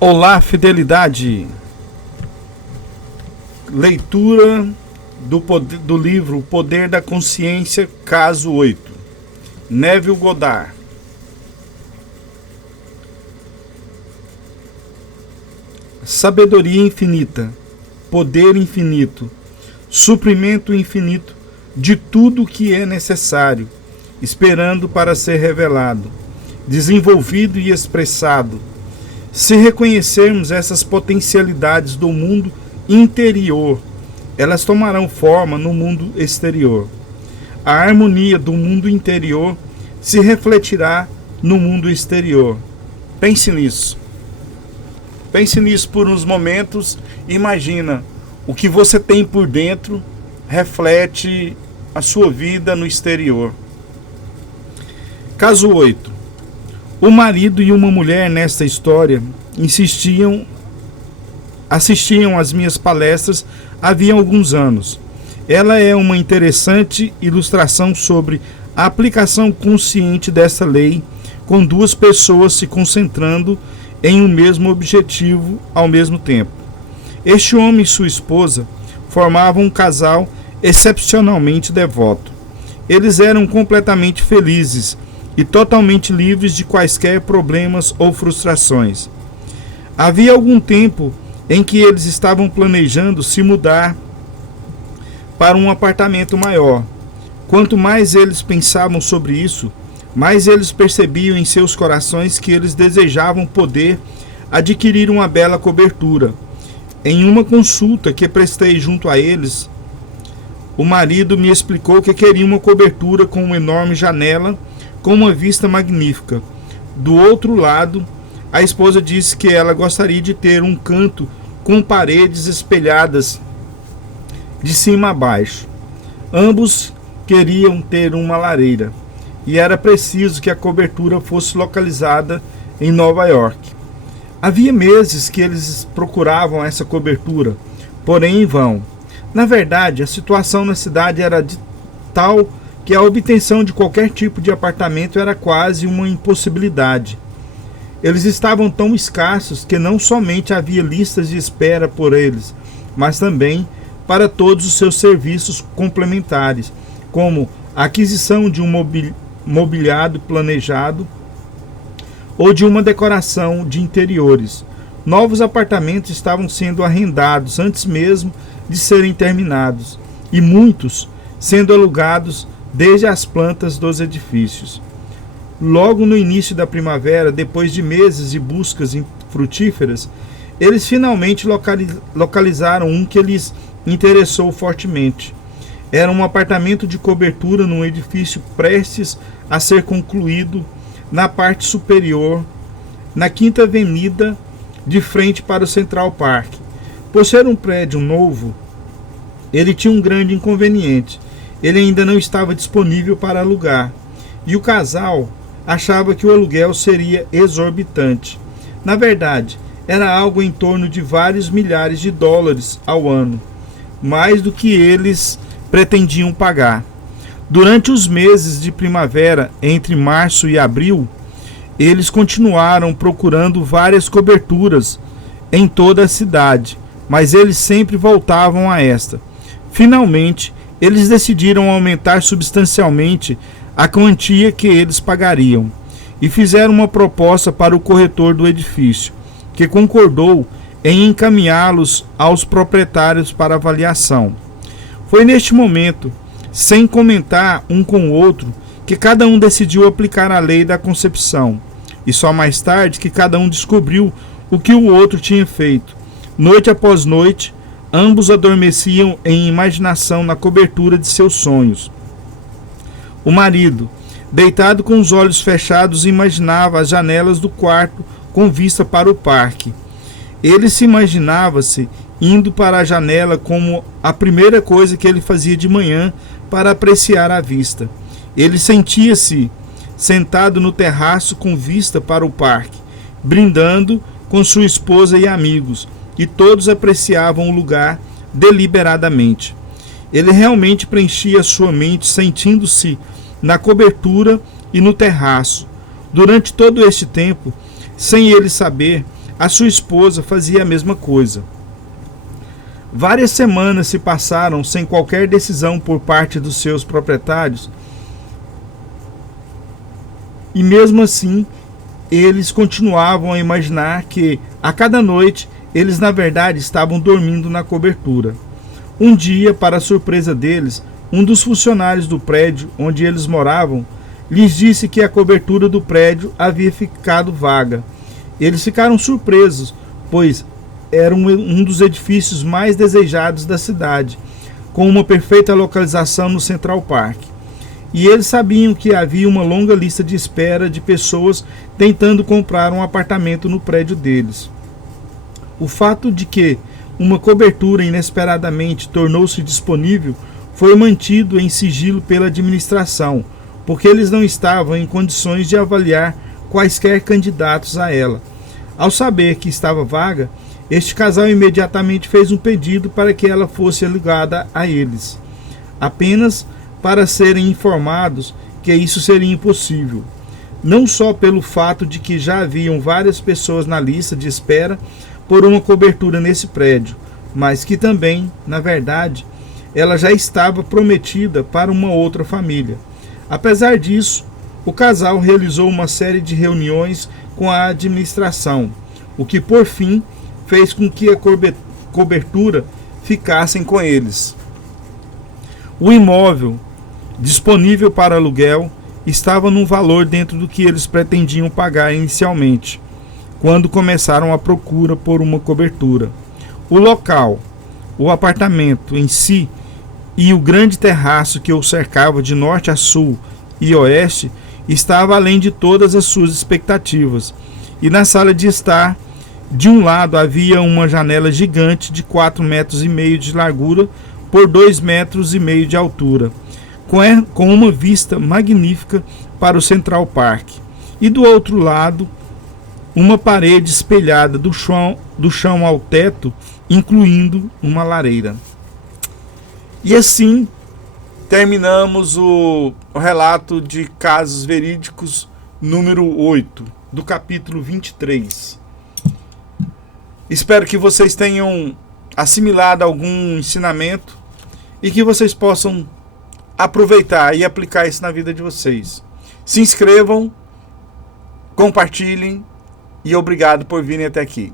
Olá, fidelidade. Leitura do livro O Poder da Consciência, caso 8. Neville Goddard. Sabedoria infinita, poder infinito, suprimento infinito de tudo o que é necessário, esperando para ser revelado, desenvolvido e expressado. Se reconhecermos essas potencialidades do mundo interior, elas tomarão forma no mundo exterior. A harmonia do mundo interior se refletirá no mundo exterior. Pense nisso. Pense nisso por uns momentos. Imagina o que você tem por dentro reflete a sua vida no exterior. Caso 8. O marido e uma mulher nesta história assistiam às minhas palestras havia alguns anos. Ela é uma interessante ilustração sobre a aplicação consciente dessa lei, com duas pessoas se concentrando em um mesmo objetivo ao mesmo tempo. Este homem e sua esposa formavam um casal excepcionalmente devoto. Eles eram completamente felizes e totalmente livres de quaisquer problemas ou frustrações. Havia algum tempo em que eles estavam planejando se mudar para um apartamento maior. Quanto mais eles pensavam sobre isso, mais eles percebiam em seus corações que eles desejavam poder adquirir uma bela cobertura. Em uma consulta que prestei junto a eles, o marido me explicou que queria uma cobertura com uma enorme janela com uma vista magnífica. Do outro lado, a esposa disse que ela gostaria de ter um canto com paredes espelhadas de cima a baixo. Ambos queriam ter uma lareira e era preciso que a cobertura fosse localizada em Nova York. Havia meses que eles procuravam essa cobertura, porém em vão. Na verdade, a situação na cidade era de tal que a obtenção de qualquer tipo de apartamento era quase uma impossibilidade. Eles estavam tão escassos que não somente havia listas de espera por eles, mas também para todos os seus serviços complementares, como a aquisição de um mobiliário planejado ou de uma decoração de interiores. Novos apartamentos estavam sendo arrendados antes mesmo de serem terminados, e muitos sendo alugados desde as plantas dos edifícios. Logo no início da primavera, depois de meses de buscas frutíferas, eles finalmente localizaram um que lhes interessou fortemente. Era um apartamento de cobertura num edifício prestes a ser concluído na parte superior, na Quinta Avenida, de frente para o Central Park. Por ser um prédio novo, ele tinha um grande inconveniente. Ele ainda não estava disponível para alugar, e o casal achava que o aluguel seria exorbitante. Na verdade, era algo em torno de vários milhares de dólares ao ano, mais do que eles pretendiam pagar. Durante os meses de primavera, entre março e abril, eles continuaram procurando várias coberturas em toda a cidade, mas eles sempre voltavam a esta. Finalmente, eles decidiram aumentar substancialmente a quantia que eles pagariam e fizeram uma proposta para o corretor do edifício, que concordou em encaminhá-los aos proprietários para avaliação. Foi neste momento, sem comentar um com o outro, que cada um decidiu aplicar a lei da concepção, e só mais tarde que cada um descobriu o que o outro tinha feito. Noite após noite, ambos adormeciam em imaginação na cobertura de seus sonhos. O marido, deitado com os olhos fechados, imaginava as janelas do quarto com vista para o parque. Ele se imaginava-se indo para a janela como a primeira coisa que ele fazia de manhã para apreciar a vista. Ele sentia-se sentado no terraço com vista para o parque, brindando com sua esposa e amigos, e todos apreciavam o lugar deliberadamente. Ele realmente preenchia sua mente sentindo-se na cobertura e no terraço. Durante todo este tempo, sem ele saber, A sua esposa fazia a mesma coisa. Várias semanas se passaram sem qualquer decisão por parte dos seus proprietários, e mesmo assim eles continuavam a imaginar que, a cada noite, eles na verdade estavam dormindo na cobertura. Um dia, para surpresa deles, um dos funcionários do prédio onde eles moravam lhes disse que a cobertura do prédio havia ficado vaga. Eles ficaram surpresos, pois era um dos edifícios mais desejados da cidade, com uma perfeita localização no Central Park. E eles sabiam que havia uma longa lista de espera de pessoas tentando comprar um apartamento no prédio deles. O fato de que uma cobertura inesperadamente tornou-se disponível foi mantido em sigilo pela administração, porque eles não estavam em condições de avaliar quaisquer candidatos a ela. Ao saber que estava vaga, este casal imediatamente fez um pedido para que ela fosse alugada a eles, apenas para serem informados que isso seria impossível, não só pelo fato de que já haviam várias pessoas na lista de espera por uma cobertura nesse prédio, mas que também, na verdade, ela já estava prometida para uma outra família. Apesar disso, o casal realizou uma série de reuniões com a administração, o que por fim fez com que a cobertura ficasse com eles. O imóvel disponível para aluguel estava num valor dentro do que eles pretendiam pagar inicialmente, quando começaram a procura por uma cobertura. O local, o apartamento em si e o grande terraço que o cercava de norte a sul e oeste estava além de todas as suas expectativas. E na sala de estar, de um lado havia uma janela gigante de 4,5 metros de largura por 2,5 metros de altura, com uma vista magnífica para o Central Park. E do outro lado, uma parede espelhada do chão ao teto, incluindo uma lareira. E assim terminamos o relato de casos verídicos número 8, do capítulo 23. Espero que vocês tenham assimilado algum ensinamento e que vocês possam aproveitar e aplicar isso na vida de vocês. Se inscrevam, compartilhem e obrigado por virem até aqui.